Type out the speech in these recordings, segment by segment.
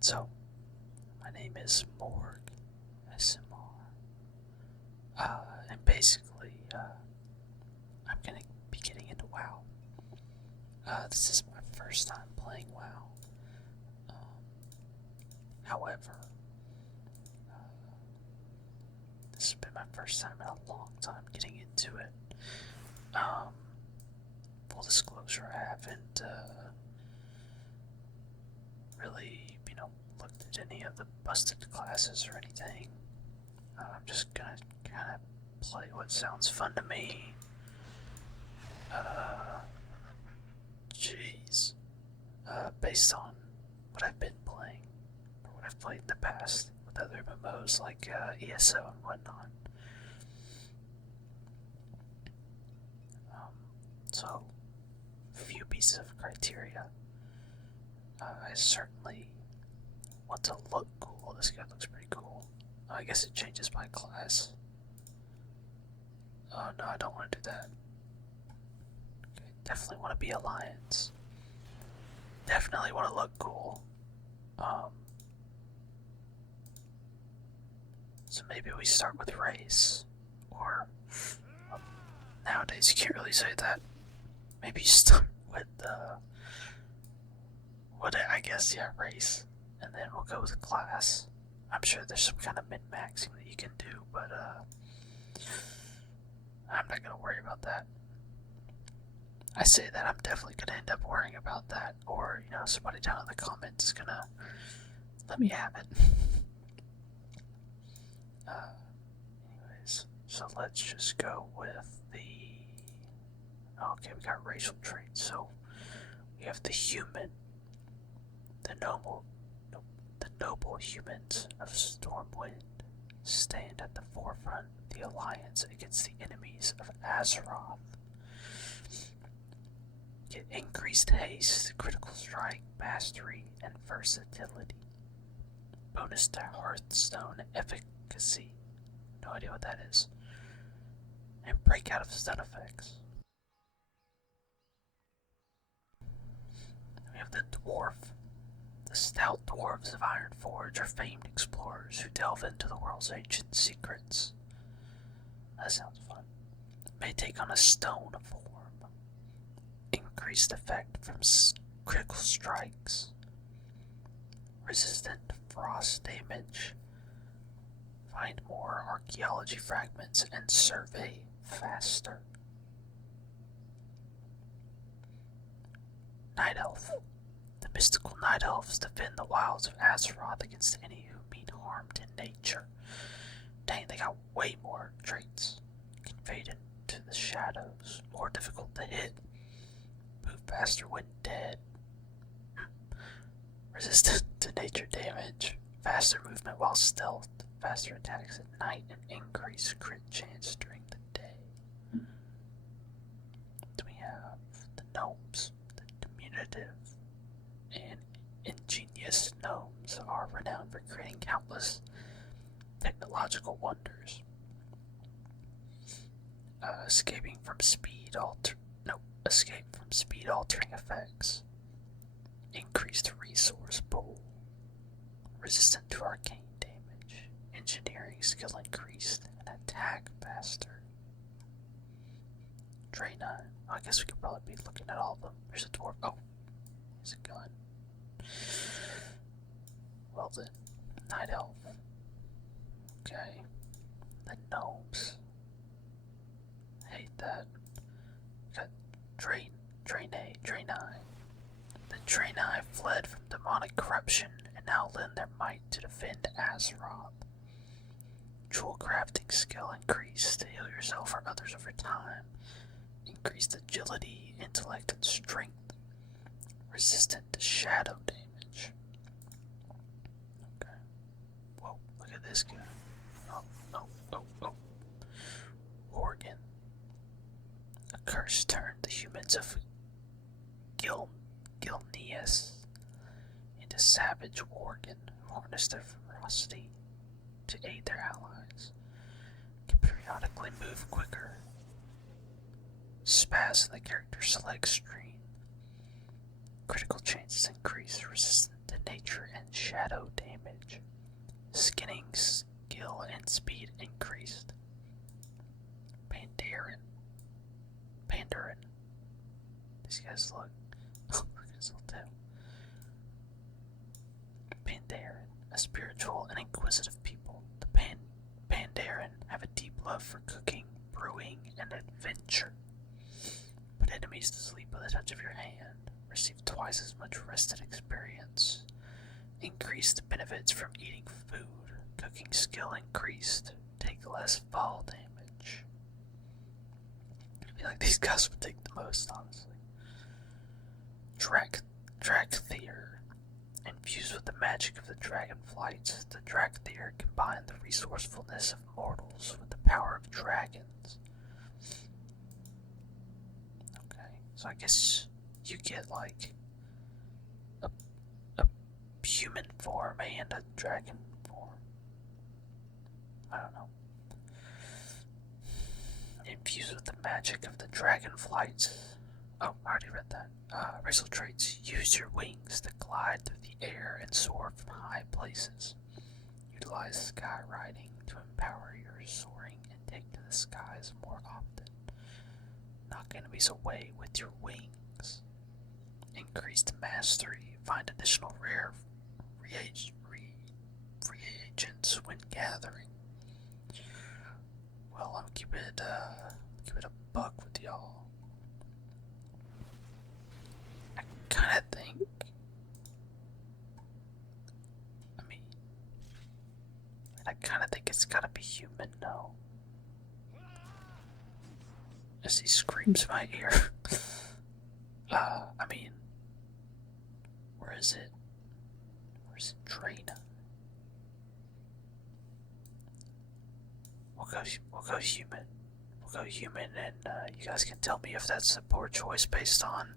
So, my name is Morg SMR. And basically, I'm gonna be getting into WoW. This is my first time playing WoW. Um, However, this has been my first time in a long time getting into it. Um, Full disclosure, I haven't really, looked at any of the busted classes or anything. I'm just gonna kind of play what sounds fun to me. Uh, Jeez. Based on what I've been playing, or what I've played in the past with other MMOs like ESO and whatnot. Um, so, a few pieces of criteria. I certainly want to look cool. This guy looks pretty cool. I guess it changes by class. Oh no, I don't want to do that. Okay, definitely want to be Alliance. Definitely want to look cool. Um, so maybe we start with race. Or, um, nowadays you can't really say that. Maybe start with, I guess, yeah, race. And then we'll go with class. I'm sure there's some kind of min-maxing that you can do, but, I'm not gonna worry about that. I say that, I'm definitely gonna end up worrying about that, or, somebody down in the comments is gonna let me have it. Anyways, so let's just go with the. Okay, we got racial traits. So we have the human, the noble humans of Stormwind stand at the forefront of the alliance against the enemies of Azeroth. Get increased haste, critical strike, mastery, and versatility. Bonus to Hearthstone efficacy. No idea what that is. And break out of stun effects. We have the dwarf. The stout dwarves of Ironforge are famed explorers who delve into the world's ancient secrets. That sounds fun. May take on a stone form. Increased effect from critical strikes. Resistant to frost damage. Find more archaeology fragments and survey faster. Night Elf. The mystical Night Elves defend the wilds of Azeroth against any who mean harm to nature. Dang, they got way more traits. Can fade into the shadows. More difficult to hit. Move faster when dead. Resistant to nature damage. Faster movement while stealth. Faster attacks at night and increased crit chance during the day. Then we have the gnomes. The diminutive and ingenious gnomes are renowned for creating countless technological wonders. Escape from speed altering effects. Increased resource pool. Resistant to arcane damage. Engineering skill increased and attack faster. Draina. I guess we could probably be looking at all of them. There's a dwarf. Oh, there's a gun. Well then, Night Elf. Okay. The gnomes. Hate that. Got Draenei. The Draenei fled from demonic corruption and now lend their might to defend Azeroth. Jewel crafting skill increased to heal yourself or others over time. Increased agility, intellect, and strength. Resistant to shadow damage. Okay. Whoa, look at this guy. Oh. Organ. A curse turned the humans of Gilneas into savage Worgen who harness their ferocity to aid their allies. Can periodically move quicker. Spaz in the character select screen. Critical chances increase, resistant to nature and shadow damage. Skinning skill and speed increased. Pandarin. These guys look. Oh, look at his little tail. Pandarin, a spiritual and inquisitive people. The Pandarin have a deep love for cooking, brewing, and adventure. Put enemies to sleep with a touch of your hand. Receive twice as much rested experience. Increase the benefits from eating food. Cooking skill increased. Take less fall damage. I feel like these guys would take the most, honestly. Drakthir. Infused with the magic of the dragonflight, the Drakthir combine the resourcefulness of mortals with the power of dragons. Okay, so I guess you get like a human form and a dragon form. I don't know. Infused with the magic of the dragonflight. Oh, I already read that. Racial traits. Use your wings to glide through the air and soar from high places. Utilize sky riding to empower your soaring and take to the skies more often. Knock enemies away with your wings. Increased mastery. Find additional rare reagents when gathering. Well, I'm keep it a buck with y'all. I kinda think it's gotta be human now. As he screams in my ear. Where is it? Where's Drina? We'll go human. We'll go human, and you guys can tell me if that's a poor choice based on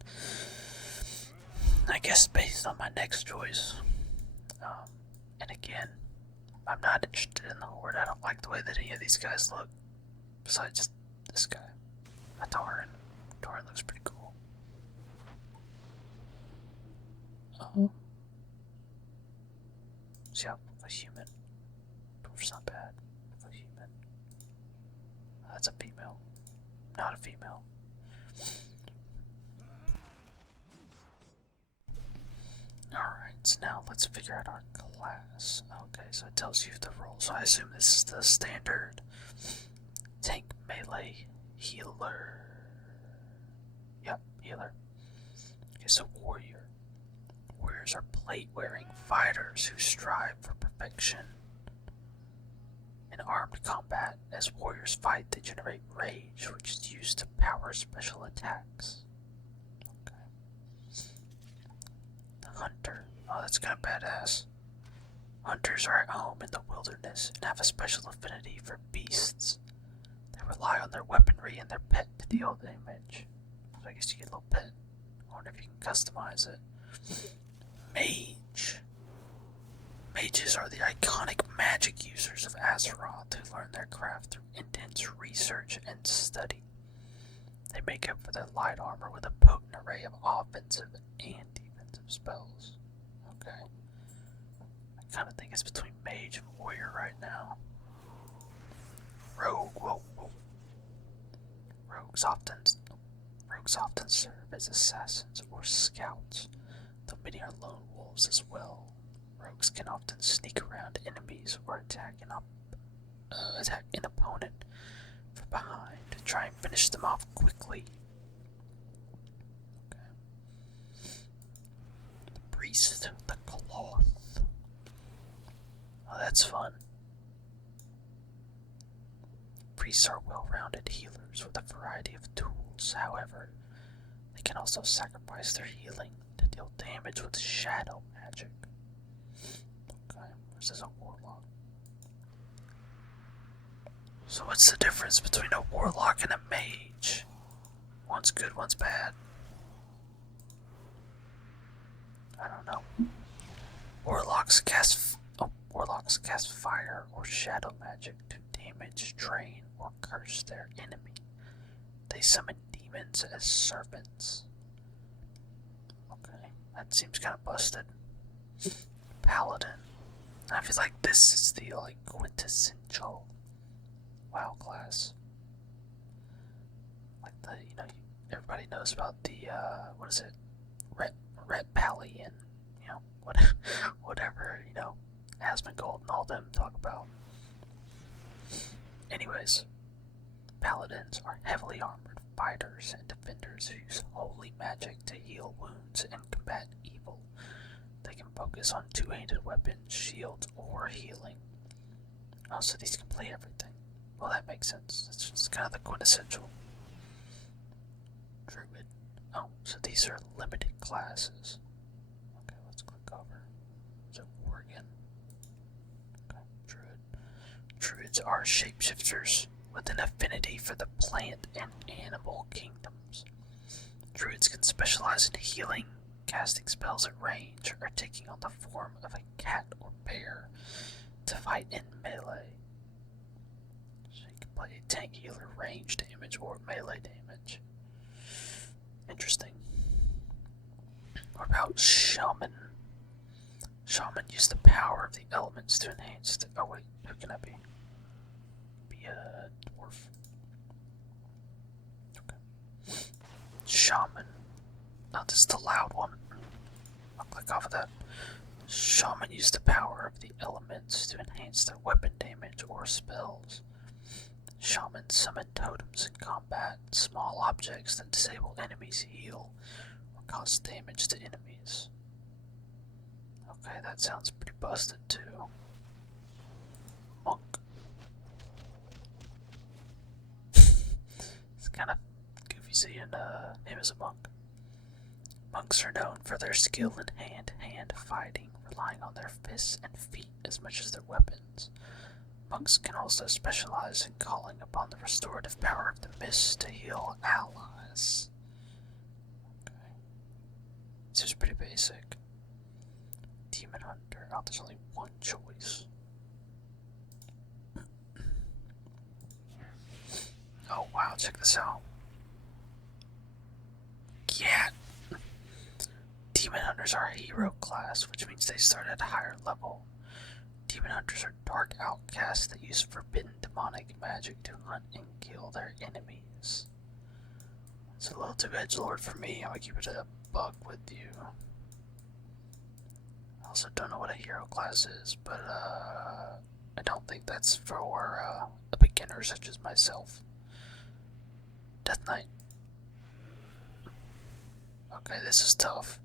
my next choice. And again, I'm not interested in the Horde. I don't like the way that any of these guys look. Besides just this guy. Tauren. Tauren looks pretty cool. So yeah, a human. Dwarf's not bad. A human. That's a female. Not a female. Alright, so now let's figure out our class. Okay, so it tells you the role. So I assume this is the standard tank, melee, healer. Yep, healer. Okay, so warrior. Warriors are plate-wearing fighters who strive for perfection. In armed combat, as warriors fight, they generate rage, which is used to power special attacks. Hunter. Oh, that's kind of badass. Hunters are at home in the wilderness and have a special affinity for beasts. They rely on their weaponry and their pet to deal damage. So I guess you get a little pet. I wonder if you can customize it. Mage. Mages are the iconic magic users of Azeroth who learn their craft through intense research and study. They make up for their light armor with a potent array of offensive and defensive spells. Okay. I kind of think it's between mage and warrior right now. Rogue. Whoa. Rogues often serve as assassins or scouts, though many are lone wolves as well. Rogues can often sneak around enemies or attack an opponent from behind to try and finish them off quickly. Okay. The priest, the cloth. Oh, that's fun. Priests are well-rounded healers with a variety of tools. However, they can also sacrifice their healing to deal damage with shadow magic. Okay, this is a warlock. So what's the difference between a warlock and a mage? One's good, one's bad. I don't know. Warlocks cast fire or shadow magic to damage, drain, or curse their enemy. They summon demons as servants. Okay, that seems kind of busted. Paladin. I feel like this is the quintessential WoW class. Like everybody knows about the what is it? Ret Pally and what whatever, Asmongold and all them talk about. Anyways, paladins are heavily armored fighters and defenders who use holy magic to heal wounds and combat evil. They can focus on two-handed weapons, shields, or healing. Oh, so these can play everything. Well, that makes sense. It's just kind of the quintessential druid. Oh, so these are limited classes. Okay, let's click over. Is it war again? Okay, druid. Druids are shapeshifters with an affinity for the plant and animal kingdoms. Druids can specialize in healing, casting spells at range, or taking on the form of a cat or bear to fight in melee. So you can play a tank, healer, range damage, or melee damage. Interesting. What about shaman? Shaman use the power of the elements to enhance the... Oh wait, who can I be? Be a dwarf. Okay. Shaman. Oh, this is the loud one. I'll click off of that. Shaman use the power of the elements to enhance their weapon damage or spells. Shamans summon totems in combat, small objects that disable enemies' heal or cause damage to enemies. Okay, that sounds pretty busted too. Monk. It's kind of goofy seeing him as a monk. Monks are known for their skill in hand-to-hand fighting, relying on their fists and feet as much as their weapons. Monks can also specialize in calling upon the restorative power of the mist to heal allies. Okay. This is pretty basic. Demon Hunter. Oh, there's only one choice. Oh wow, check this out. Yeah. Demon Hunters are a hero class, which means they start at a higher level. Demon Hunters are dark outcasts that use forbidden demonic magic to hunt and kill their enemies. It's a little too edgelord for me. I'm gonna keep it a buck with you. I also don't know what a hero class is, but I don't think that's for a beginner such as myself. Death Knight. Okay, this is tough.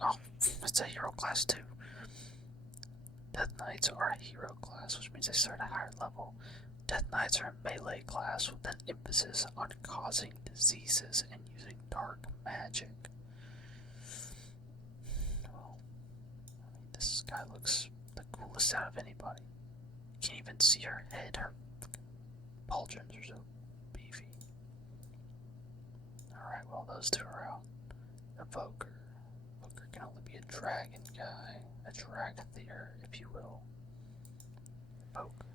Oh, it's a hero class too. Death Knights are a hero class, which means they start at a higher level. Death Knights are a melee class with an emphasis on causing diseases and using dark magic. Well, I mean, this guy looks the coolest out of anybody. You can't even see her head, her pauldrons are so beefy. Alright, well, those two are out. Evoker. Evoker can only be a dragon guy, a dragotheer, if you will. Evoker.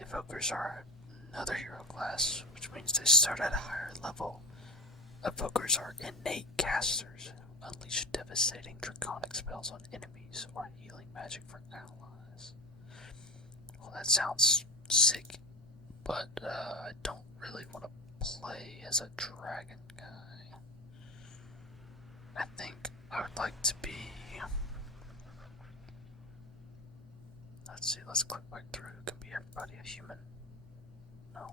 Evokers are another hero class, which means they start at a higher level. Evokers are innate casters who unleash devastating draconic spells on enemies or healing magic for allies. Well, that sounds sick, but I don't really want to play as a dragon guy. I think I would like to be... Let's see, let's click back through. Who can be everybody a human? No.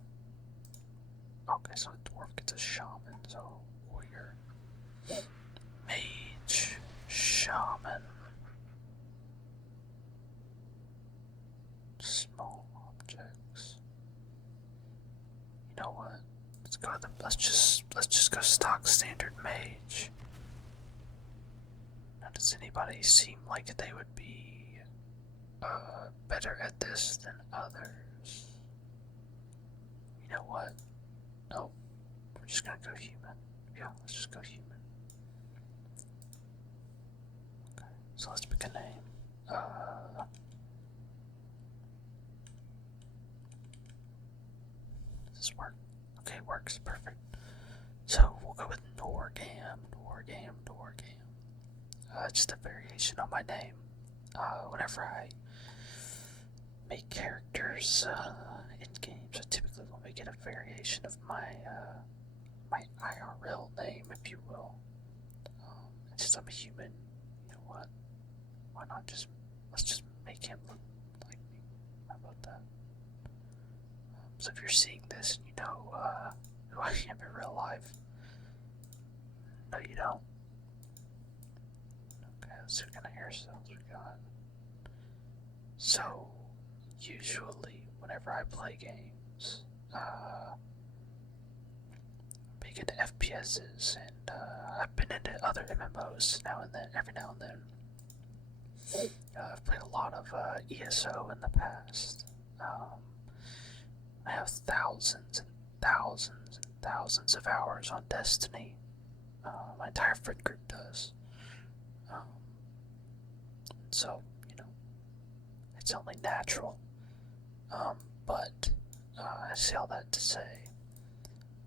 Okay, so a dwarf gets a shaman, so warrior. Mage. Shaman. Small objects. You know what? Let's just go stock standard mage. Now, does anybody seem like they would be better at this than others? You know what? No, we're just gonna go human. Yeah, let's just go human. Okay, so let's pick a name. Does this work? Okay, it works. Perfect. So we'll go with Norgam. Just a variation on my name. Whenever I make characters in games, I typically will make it a variation of my IRL name, if you will. Since I'm a human, you know what? Why not let's just make him look like me? How about that? So if you're seeing this and you know who I am in real life, no, you don't. Okay, let's see what kind of hairstyles we got. So, usually, whenever I play games, big into FPSs, and I've been into other MMOs now and then, every now and then. I've played a lot of ESO in the past. I have thousands and thousands and thousands of hours on Destiny. My entire friend group does. So, it's only natural. But I say all that to say,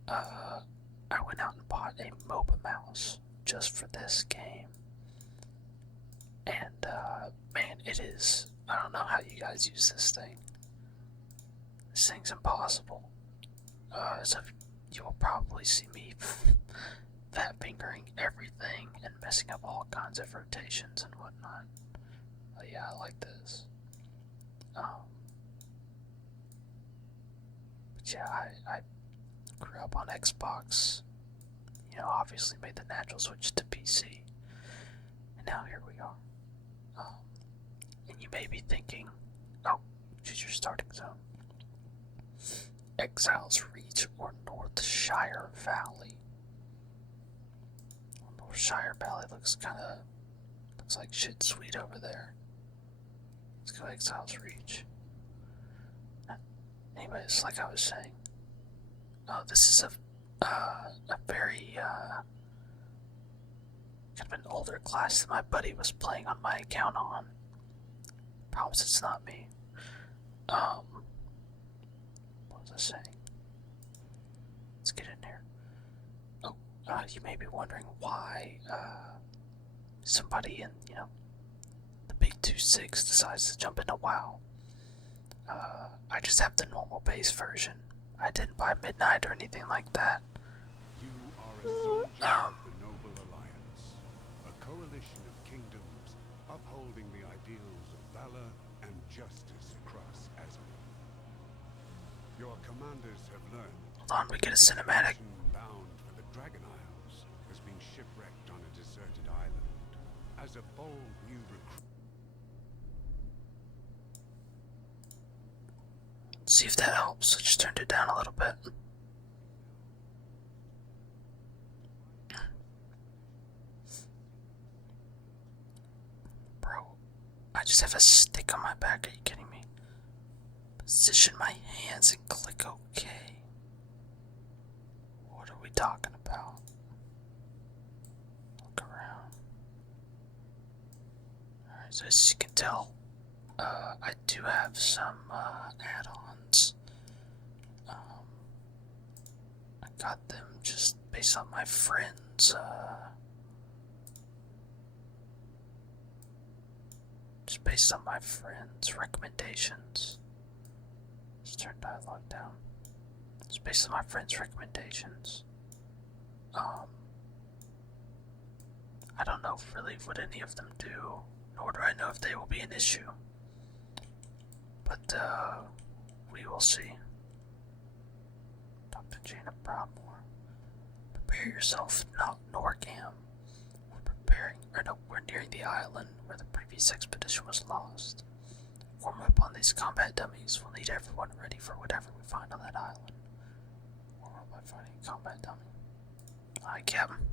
I went out and bought a MOBA mouse just for this game. And, man, it is, I don't know how you guys use this thing. This thing's impossible. So you will probably see me fat fingering everything and messing up all kinds of rotations and whatnot. But yeah, I like this. But yeah, I grew up on Xbox. Obviously made the natural switch to PC. And now here we are. And you may be thinking, oh, choose your starting zone. Exiles Reach or Northshire Valley. Well, Northshire Valley looks like shit sweet over there. Let's go Exiles Reach. Anyways, like I was saying, this is a very kind of an older class that my buddy was playing on my account on. Promise it's not me. What was I saying? Let's get in there. Oh, you may be wondering why somebody in, the big 2.6 decides to jump into WoW. I just have the normal base version. I didn't buy Midnight or anything like that. You are a soldier of the Noble Alliance, a coalition of kingdoms upholding the ideals of valor and justice across Azeroth. Your commanders have learned. Hold on, we get a cinematic. Bound for the Dragon Isles has been shipwrecked on a deserted island. As a bold new recruit. See if that helps. I just turned it down a little bit. Bro, I just have a stick on my back. Are you kidding me? Position my hands and click OK. What are we talking about? Look around. Alright, so as you can tell, I do have some add-ons. I got them just based on my friends' recommendations. Let's turn dialogue down. It's based on my friends' recommendations. I don't know really what any of them do, nor do I know if they will be an issue. But, we will see. Dr. Jaina Broadmoor. Prepare yourself, not Norgam. We're nearing the island where the previous expedition was lost. Warm up on these combat dummies. We'll need everyone ready for whatever we find on that island. Warm up by fighting a combat dummy. Aye, Captain.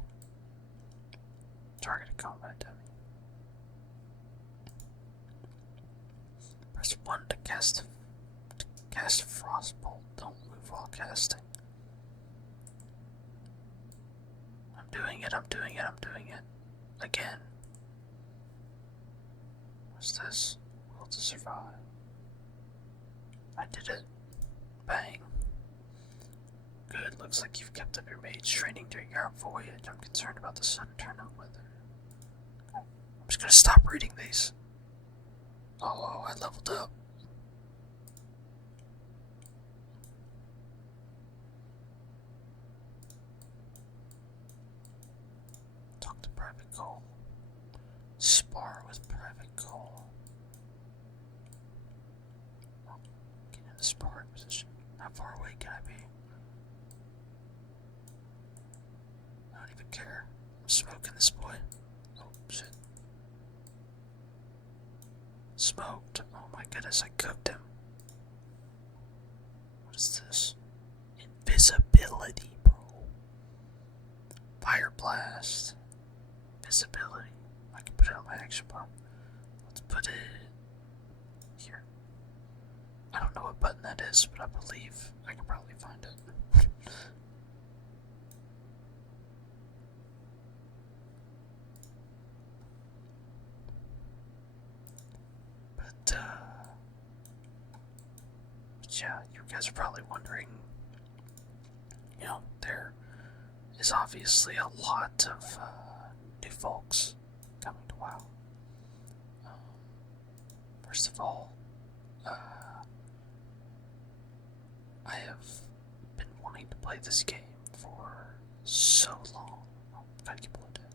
Targeted combat dummy. Press 1 to cast Frostbolt. Don't move while casting. I'm doing it. Again. What's this? Will to survive. I did it. Bang. Good. Looks like you've kept up your mage training during your voyage. I'm concerned about the sudden turn of weather. I'm just gonna stop reading these. Oh, I leveled up. Talk to Private Cole. Spar with Private Cole. Get in the sparring position. How far away can I be? I don't even care. I'm smoking this boy. Oh, shit. Smoked. Oh my goodness, I cooked him. What is this? Invisibility, bro. Fire blast. Visibility. I can put it on my action bar. Let's put it here. I don't know what button that is, but I believe I can probably find it. But yeah, you guys are probably wondering, you know, there is obviously a lot of new folks coming to WoW. First of all, I have been wanting to play this game for so long. Oh, gotta keep it down.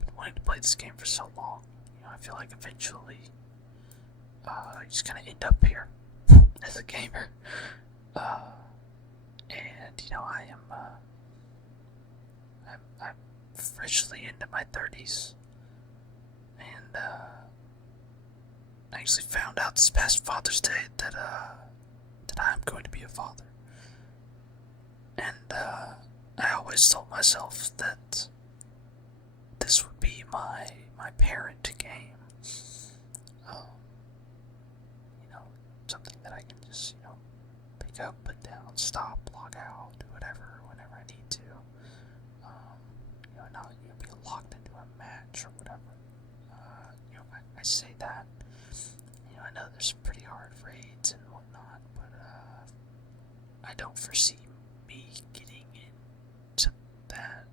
Been wanting to play this game for so long. You know, I feel like eventually, you just kind of end up here as a gamer. And you know, I'm freshly into my 30s, and I actually found out this past Father's Day that I'm going to be a father. And I always told myself that this would be my parent game. You know, something that I can just, you know, pick up, put down, stop, log out, do whatever, whenever I need to. You know, not, you know, be locked into a match or whatever. You know, I say that. You know, I know there's some pretty hard raids and whatnot, but I don't foresee me getting into that.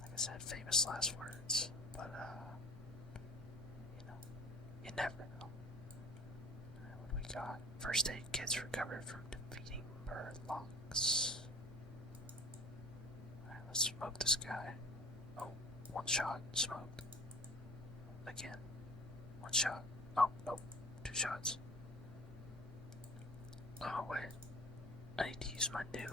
Like I said, famous last words, but you know, you never know. Alright, what do we got? First aid kits recovered from defeating Murlocs. Alright, let's smoke this guy. Oh, one shot, smoked. Again, one shot. Oh, nope, two shots. Oh, wait. I need to use my new,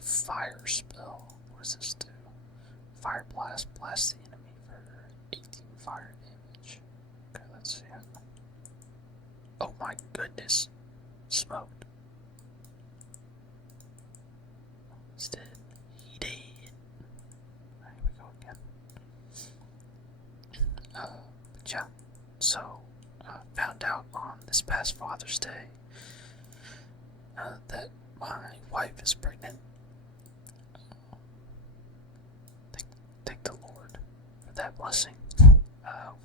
fire spell. What does this do? Fire blast. Blast the enemy for 18 fire damage. Okay, let's see it. Oh my goodness. Smoked. He's dead. He dead. Alright, here we go again. But yeah. So, found out on this past Father's Day that my wife is pregnant. Thank the Lord for that blessing.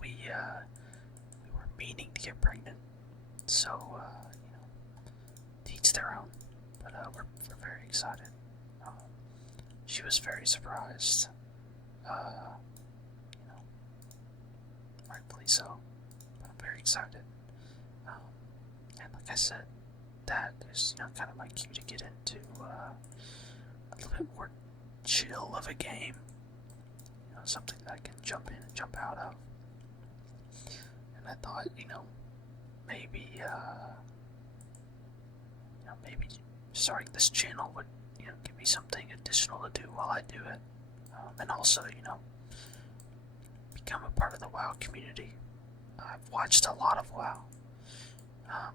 We were meaning to get pregnant, so you know, to each their own. But we're very excited. She was very surprised. You know, rightfully so. But I'm very excited. And like I said, that is, you know, kind of my cue to get into a little bit more chill of a game. You know, something that I can jump in and jump out of. And I thought, you know, maybe, maybe starting this channel would, you know, give me something additional to do while I do it. And also, you know, become a part of the WoW community. I've watched a lot of WoW.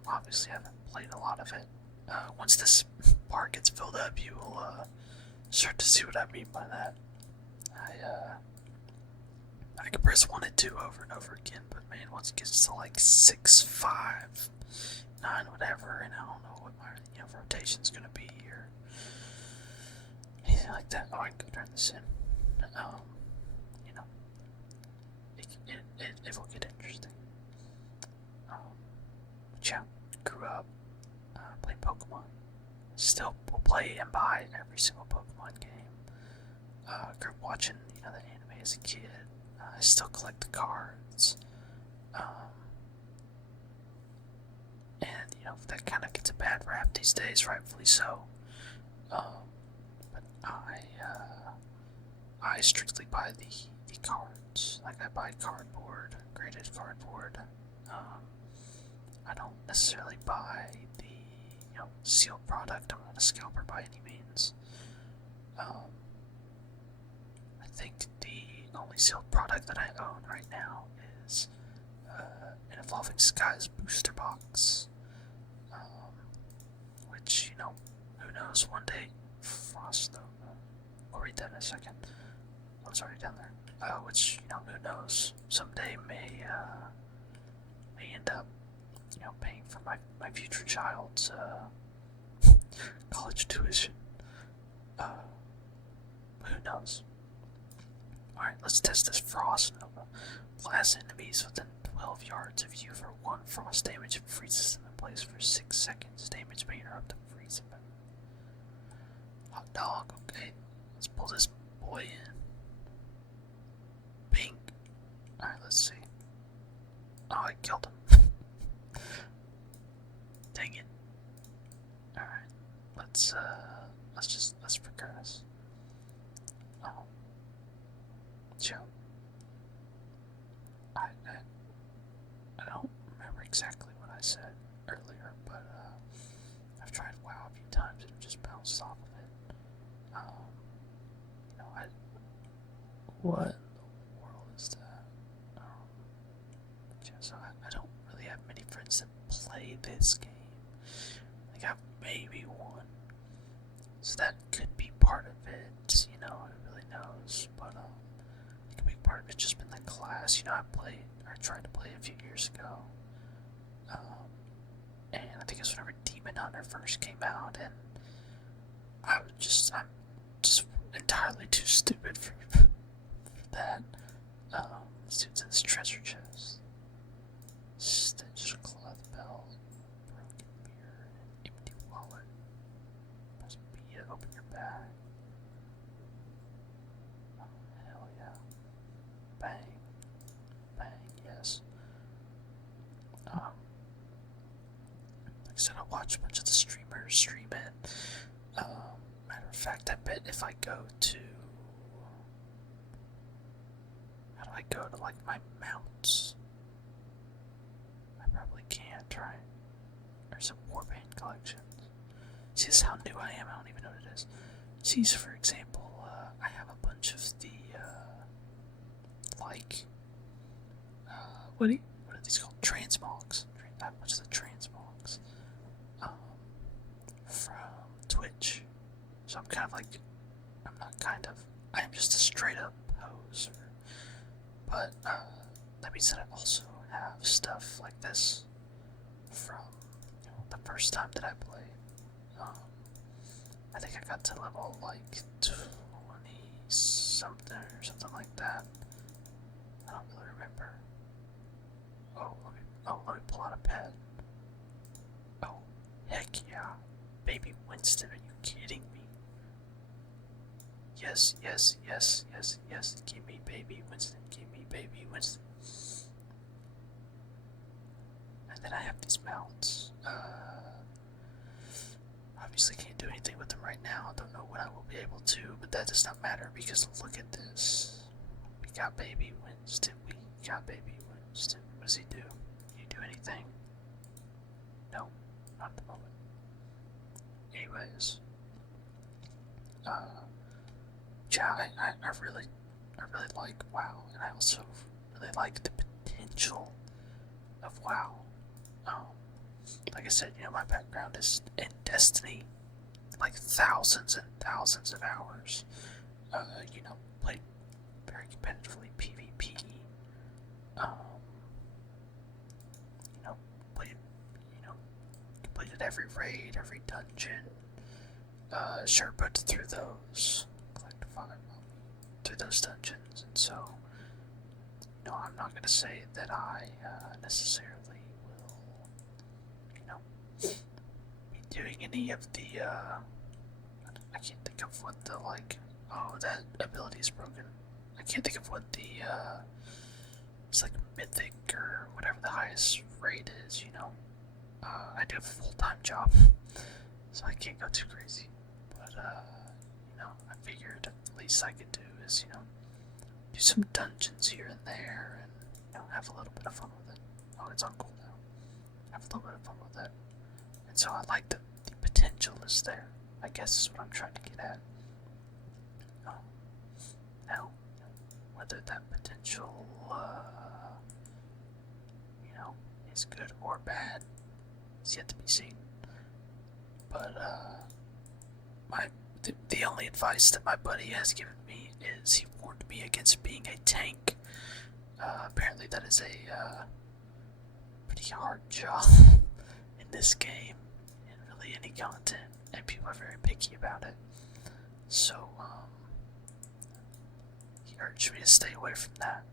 Obviously, I haven't played a lot of it. Once this bar gets filled up, you will start to see what I mean by that. I can press 1 and 2 over and over again, but man, once it gets to like 6, 5, 9, whatever, and I don't know what my, you know, rotation's gonna be or anything like that. Oh, I can go turn this in. You know, it will get interesting. Yeah, grew up playing Pokemon. Still will play and buy every single Pokemon game. Grew up watching, you know, the anime as a kid. I still collect the cards. And, that kind of gets a bad rap these days, rightfully so. But I strictly buy the cards. Like, I buy cardboard, graded cardboard. I don't necessarily buy the, sealed product. I'm not a scalper by any means. I think the only sealed product that I own right now is an Evolving Skies booster box. Which, who knows, one day, Frost, though, we'll read that in a second. Oh, it's already down there. Which, who knows, someday may end up, paying for my future child's, college tuition. Who knows? Alright, let's test this Frost Nova. Blast enemies within 12 yards of you for 1 frost damage and freezes them in place for 6 seconds. Damage may interrupt and freeze them. Hot dog, okay. Let's pull this boy in. Pink. Alright, let's see. Oh, I killed him. Dang it. Alright. Let's progress. Oh. Joe. I don't remember exactly what I said earlier, but I've tried WoW a few times and it just bounced off of it. What in the world is that? Yeah, so I don't really have many friends that play this game. Like, I have maybe one. So that could be part of it, who really knows, but it could be part of it just been the class, I tried to play a few years ago, and I think it was whenever Demon Hunter first came out, and I'm just entirely too stupid for that. Let's see what's in this treasure chest. Stitched cloth belt, broken beard, and empty wallet. Press B to open your bag. Oh, hell yeah. Bang. Bang, yes. Like I said, I watch a bunch of the streamers stream it. Matter of fact, I bet if I go to... How do I go to, like, my mounts? I probably can't, right? There's a warband collection. See, this is how new I am, I don't even know what it is. See, so for example, I have a bunch of the, what are these called? Transmogs. I have a bunch of the transmogs. From Twitch. So I am just a straight up poser. But, that means that I also have stuff like this from, the first time that I played. I think I got to level, 20 something or something like that. I don't really remember. Let me pull out a pet. Oh, heck yeah. Baby Winston, are you kidding me? Yes. Give me baby Winston. Give me baby Winston. And then I have these mounts. Obviously can't do anything with them right now. I don't know when I will be able to, but that does not matter because look at this. We got baby Winston. What does he do? Can he do anything? No, not at the moment. Anyways. Yeah, I really like WoW, and I also really like the potential of WoW. Like I said, my background is in Destiny, like thousands and thousands of hours. Played very competitively PvP. Completed every raid, every dungeon. Sherpa through those, collect 5 through those dungeons, and so, I'm not gonna say that I necessarily will, be doing any of the, I can't think of what the, oh, that ability is broken. I can't think of what the, it's like mythic or whatever the highest rate is, you know. I do have a full-time job, so I can't go too crazy. But, you know, I figured at least I could do is, you know, do some dungeons here and there and, you know, have a little bit of fun with it. Oh, it's on cooldown. Have a little bit of fun with it. And so I like the potential is there, I guess is what I'm trying to get at. Now, whether that potential, you know, is good or bad is yet to be seen. But the only advice that my buddy has given me is he warned me against being a tank. Apparently, that is a pretty hard job in this game, and really any content, and people are very picky about it. So, he urged me to stay away from that.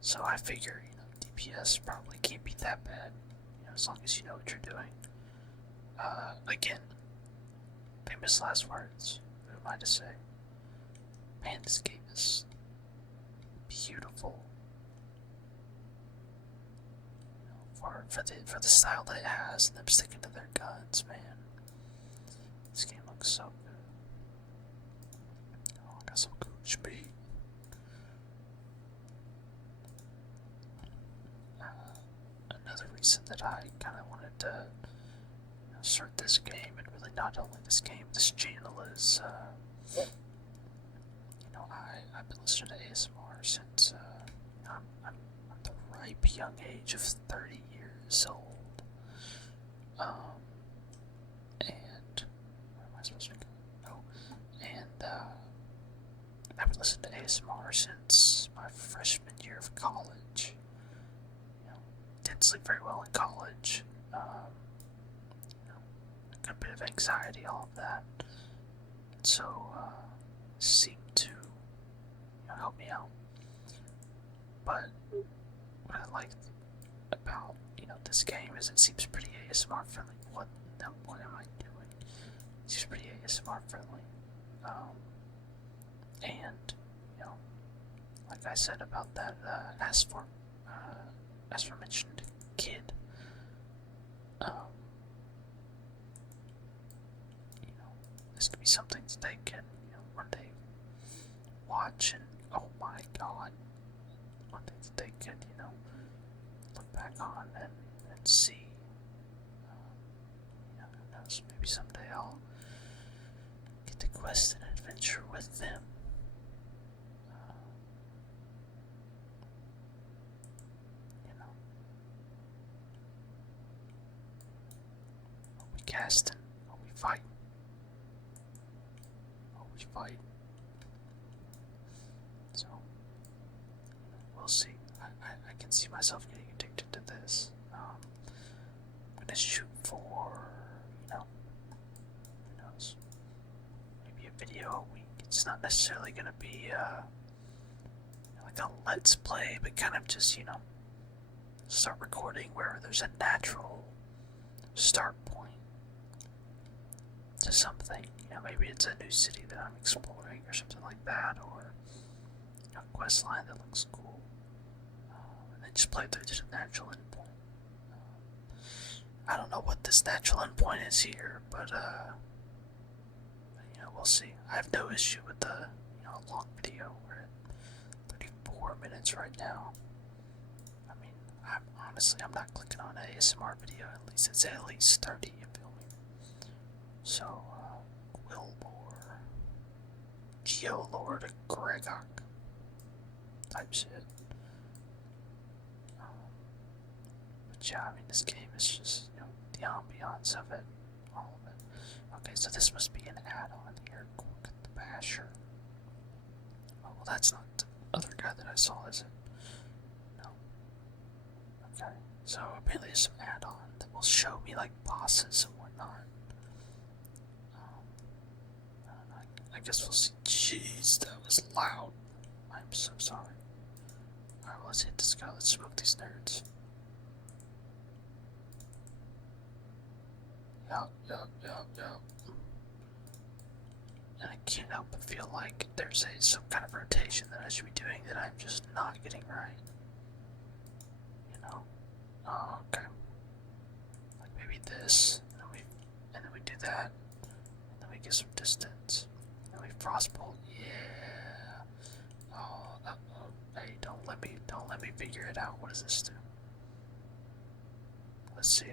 So I figure, you know, DPS probably can't be that bad, you know, as long as you know what you're doing. Again, famous last words. Who am I to say? Man, this game is beautiful. You know, for the style that it has, and them sticking to their guns, man. This game looks so good. Oh, I got some good speed. Another reason that I kind of wanted to, you know, start this game, and really not only this game, this channel is, you know, I've been listening to ASMR since, I'm the ripe young age of 30 years old. And where am I supposed to go? Oh, and I've been listening to ASMR since my freshman year of college. You know, didn't sleep very well in college. You know, got a bit of anxiety, all of that. And so, seemed to, you know, help me out. But what I liked about, you know, this game is it seems pretty ASMR friendly. What am I doing? It seems pretty ASMR friendly. And, you know, like I said about that as for mentioned kid, you know, this could be something that they can, you know, one day watch and, oh my god, one day that they could, you know, look back on and see. You know, who knows, maybe someday I'll get to quest and adventure with them. You know, are we casting? Are we fighting? Are we fighting? So, we'll see. I can see myself getting addicted to this. I'm gonna shoot for, you know, who knows, maybe a video a week. It's not necessarily gonna be like a let's play, but kind of just, you know, start recording where there's a natural start point to something. You know, maybe it's a new city that I'm exploring or something like that, or, you know, a quest line that looks cool. And then just play through to the natural endpoint. I don't know what this natural endpoint is here, but you know, we'll see. I have no issue with the, you know, long video. We're at 34 minutes right now. I mean, I'm not clicking on an ASMR video. At least it's at least 30. You feel me? So, Quillbore, Geolord, Gregok type shit. But yeah, I mean, this game is just, you know, the ambiance of it, all of it. Okay, so this must be an add-on here. Cork the Basher. Oh, well, that's not the other guy that I saw, is it? No. Okay, so apparently there's some add-on that will show me, like, bosses and whatnot. I guess we'll see. Jeez, that was loud. I'm so sorry. Alright, well, let's hit this guy. Let's smoke these nerds. Yup. And I can't help but feel like there's some kind of rotation that I should be doing that I'm just not getting right. You know? Oh, okay. Like maybe this, and then we do that, and then we get some distance, and we frostbolt. Yeah. Oh, hey, don't let me figure it out. What does this do? Let's see.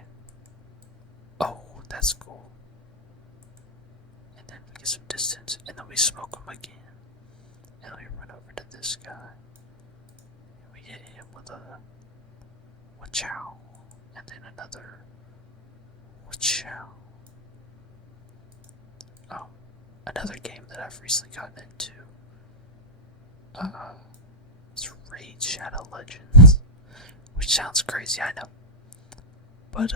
Oh, that's cool. And then we get some distance, and then we smoke him again. And we run over to this guy. And we hit him with a wachow. And then another wachow. Oh, another game that I've recently gotten into. It's Raid Shadow Legends. Which sounds crazy, I know. But,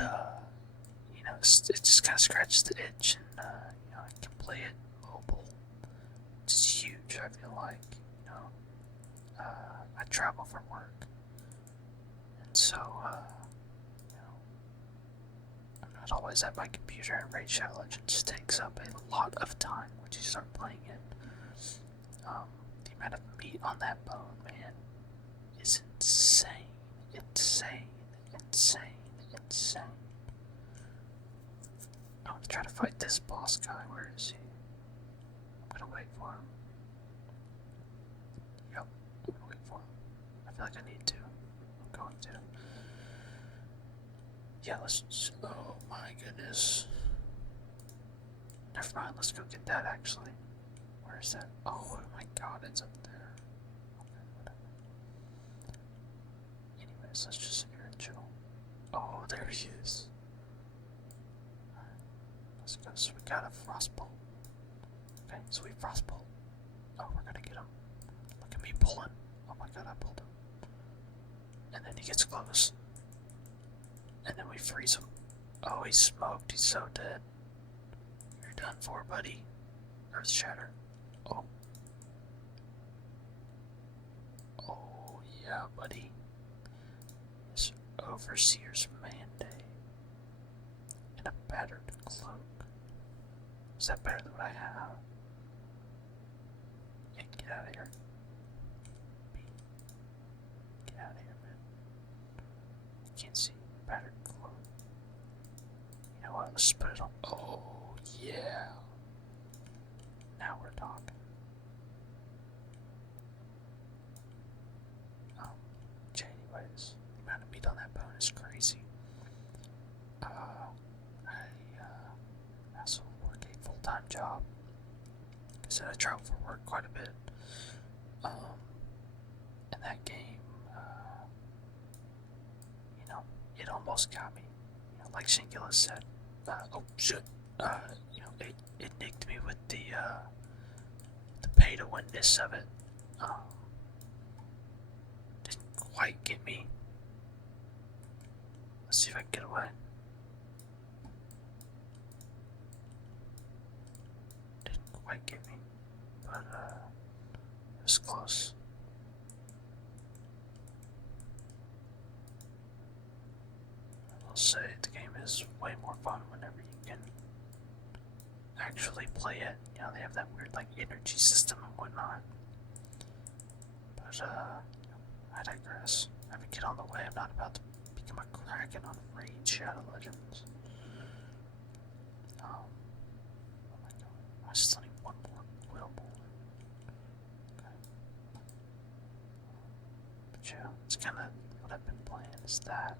you know, it just kind of scratches the itch, and, you know, I can play it mobile. Which is huge, I feel like. You know, I travel for work. And so, you know, I'm not always at my computer, and Raid Shadow Legends takes up a lot of time once you start playing it. The amount of meat on that bone, man, is insane. Insane. Insane. Insane. I'm gonna try to fight this boss guy. Where is he? I'm gonna wait for him. Yep, I'm gonna wait for him. I feel like I need to. I'm going to. Yeah, let's. Oh my goodness. Never mind, let's go get that actually. Where is that? Oh my god, it's up there. Okay, whatever. Anyways, let's just sit here and chill. Oh, there he is. Alright, let's go. So we got a frostbolt. Okay, so we frostbolt. Oh, we're gonna get him. Look at me pulling. Oh my god, I pulled him. And then he gets close. And then we freeze him. Oh, he's smoked. He's so dead. You're done for, buddy. Earth shatter. Oh. Oh, yeah, buddy. It's Overseer's Mandate. And a battered cloak. Is that better than what I have? Yeah, get out of here. Get out of here, man. I can't see. Battered cloak. You know what? Let's just put it on. Oh, yeah. Now we're talking. Anyways, the amount of meat on that bone is crazy. I also work a full-time job. Like I said, I travel for work quite a bit. And that game, you know, it almost got me. You know, like Shingula said. Oh shit. You know, it nicked me with the pay-to-win-ness of it. Didn't quite get me. Let's see if I can get away. Didn't quite get me, but it was close. I will say the game is way more fun whenever you can actually play it. You know, they have that weird like energy system and whatnot. But I digress. I have a kid on the way. I'm not about to become a kraken on Raid Shadow Legends. Oh my god. I still need one more quill boulder. Okay. But yeah, it's kinda what I've been playing is that.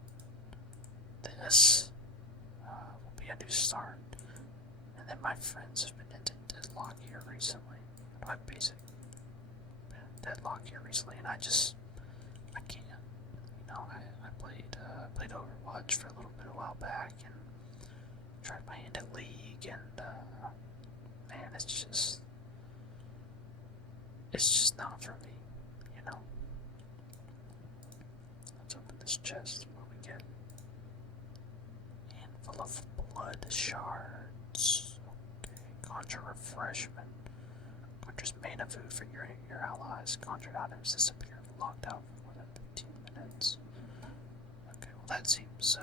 This will be a new start. And then my friends have been into Deadlock here recently. My basic Deadlock here recently, and I can't. You know, I played Overwatch for a little bit a while back, and tried my hand at League, and man, it's just not for me, you know. Let's open this chest. What we get? Handful of blood shards. Okay, conjure refreshment. Conjures mana food for your allies. Conjured items disappear if locked out for more than 15 minutes. Okay, well that seems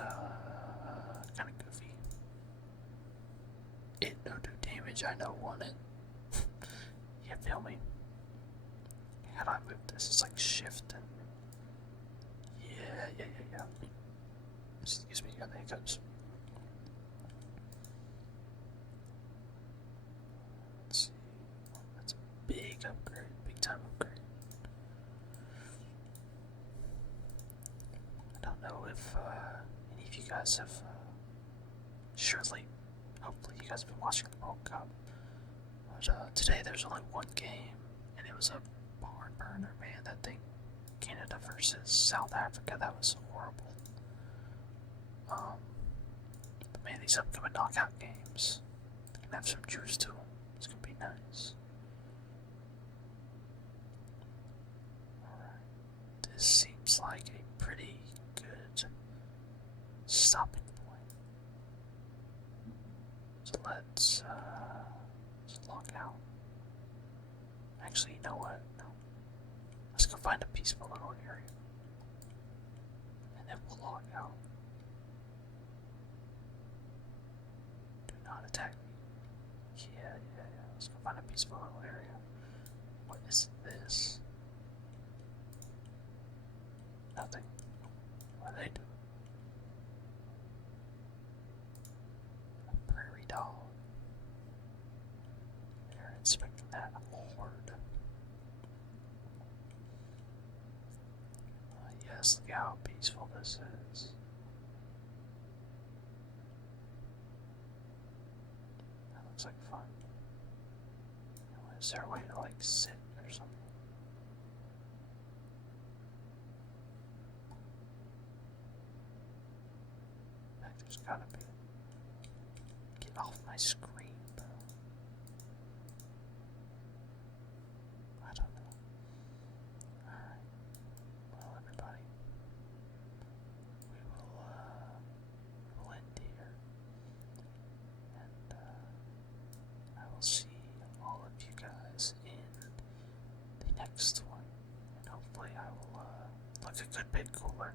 kind of goofy. It no do damage, I don't want it. You feel me? How do I move this? It's like shift and yeah. Excuse me, got the hiccups. Let's see. That's a big upgrade, big time upgrade. I don't know if any of you guys have surely, hopefully you guys have been watching the World Cup. But today there's only one game, and it was a barn burner, man. That thing, Canada versus South Africa, that was horrible. But man, these upcoming knockout games, they can have some juice to them. It's gonna be nice. Alright, this seems like a pretty good stopping point. So let's log out. Actually, you know what? No. Let's go find a peaceful little area. And then we'll log out. Do not attack me. Yeah. Let's go find a peaceful little area. What is this? Nothing. What are they doing? A prairie dog. They're inspecting that horde. Yes, look how peaceful this is. That looks like fun. Is there a way to like sit or something? Like there's gotta be. Get off my screen, bro. I don't know. Alright. Well, everybody. We'll end here. And I will see all of you guys in the next one. And hopefully I will look a good bit cooler.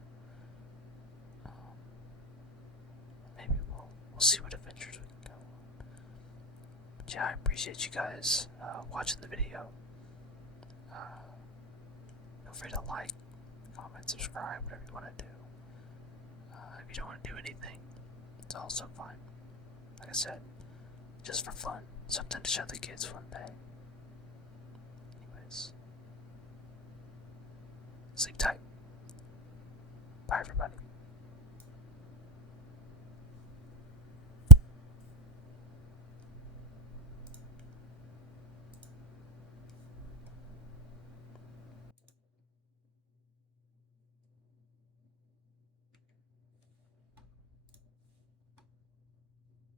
Maybe we'll see what adventures we can go on. But yeah, I appreciate you guys watching the video. Feel free to like, comment, subscribe, whatever you want to do. If you don't want to do anything, it's also fine. Like I said, just for fun, something to show the kids one day. Anyways, sleep tight. Bye, everybody.